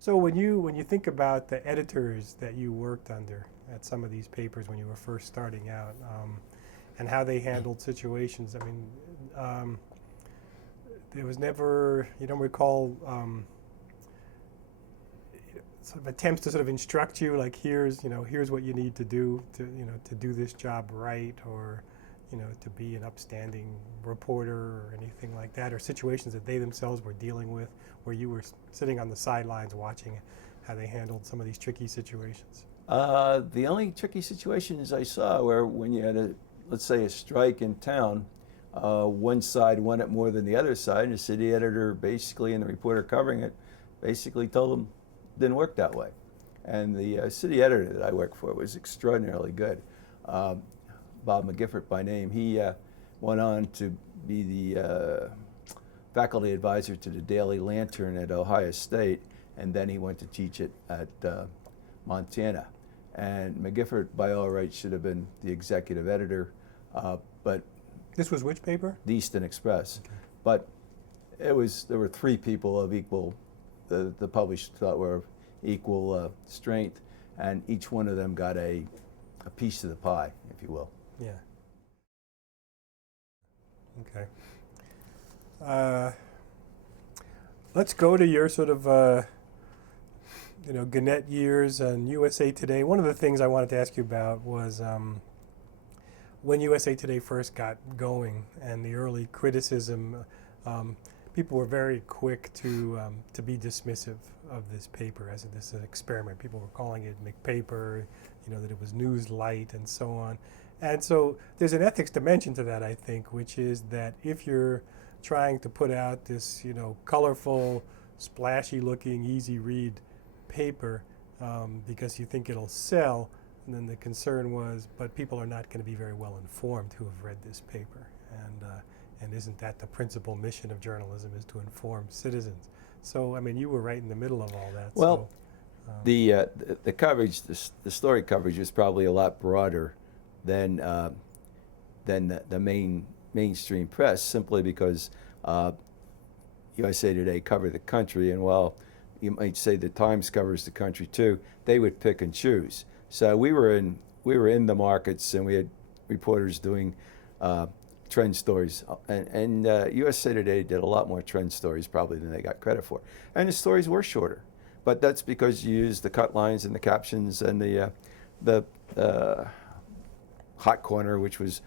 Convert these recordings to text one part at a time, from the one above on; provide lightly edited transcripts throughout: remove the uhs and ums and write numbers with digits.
So when you think about the editors that you worked under at some of these papers when you were first starting out, and how they handled situations, I mean, there was never, you don't recall sort of attempts to sort of instruct you, like here's what you need to do to do this job right, or to be an upstanding reporter or anything like that, or situations that they themselves were dealing with where you were sitting on the sidelines watching how they handled some of these tricky situations? The only tricky situations I saw were when you had let's say, a strike in town. One side won it more than the other side, and the city editor basically, and the reporter covering it, basically told them it didn't work that way. And the city editor that I worked for was extraordinarily good. Bob McGiffert by name. He went on to be the faculty advisor to the Daily Lantern at Ohio State, and then he went to teach it at Montana. And McGiffert, by all rights, should have been the executive editor, but This was which paper? the Easton Express. Okay. But there were three people of equal, the published thought were of equal strength, and each one of them got a piece of the pie, if you will. Yeah. Okay. Let's go to your sort of Gannett years and USA Today. One of the things I wanted to ask you about was when USA Today first got going and the early criticism. People were very quick to be dismissive of this paper as this experiment. People were calling it McPaper, that it was news light and so on. And so there's an ethics dimension to that, I think, which is that if you're trying to put out this, colorful, splashy-looking, easy-read paper because you think it'll sell, and then the concern was, but people are not going to be very well informed who have read this paper, and isn't that the principal mission of journalism, is to inform citizens? So, I mean, you were right in the middle of all that. Well, so, the coverage, the story coverage was probably a lot broader than the mainstream press, simply because USA Today covered the country, and while you might say the Times covers the country too, they would pick and choose. So we were in the markets, and we had reporters doing trend stories, and USA Today did a lot more trend stories probably than they got credit for, and the stories were shorter, but that's because you used the cut lines and the captions and the hot corner, which was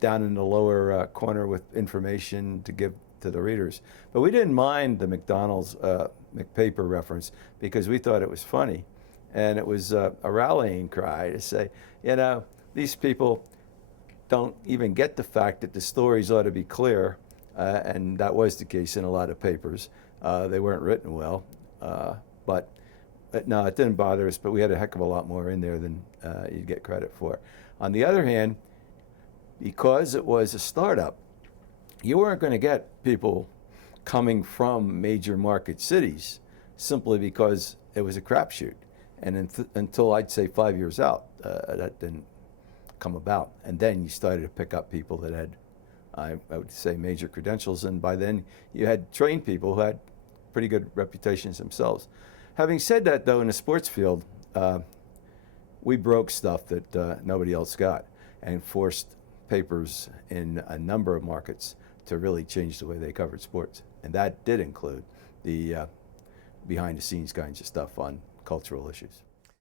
down in the lower corner with information to give to the readers. But we didn't mind the McDonald's McPaper reference because we thought it was funny, and it was a rallying cry to say, these people don't even get the fact that the stories ought to be clear, and that was the case in a lot of papers. They weren't written well, but no, it didn't bother us, but we had a heck of a lot more in there than you'd get credit for. On the other hand, because it was a startup, you weren't going to get people coming from major market cities simply because it was a crapshoot. And until I'd say 5 years out, that didn't come about. And then you started to pick up people that had, I would say, major credentials, and by then you had trained people who had pretty good reputations themselves. Having said that, though, in the sports field, we broke stuff that nobody else got, and forced papers in a number of markets to really change the way they covered sports. And that did include the behind-the-scenes kinds of stuff on cultural issues.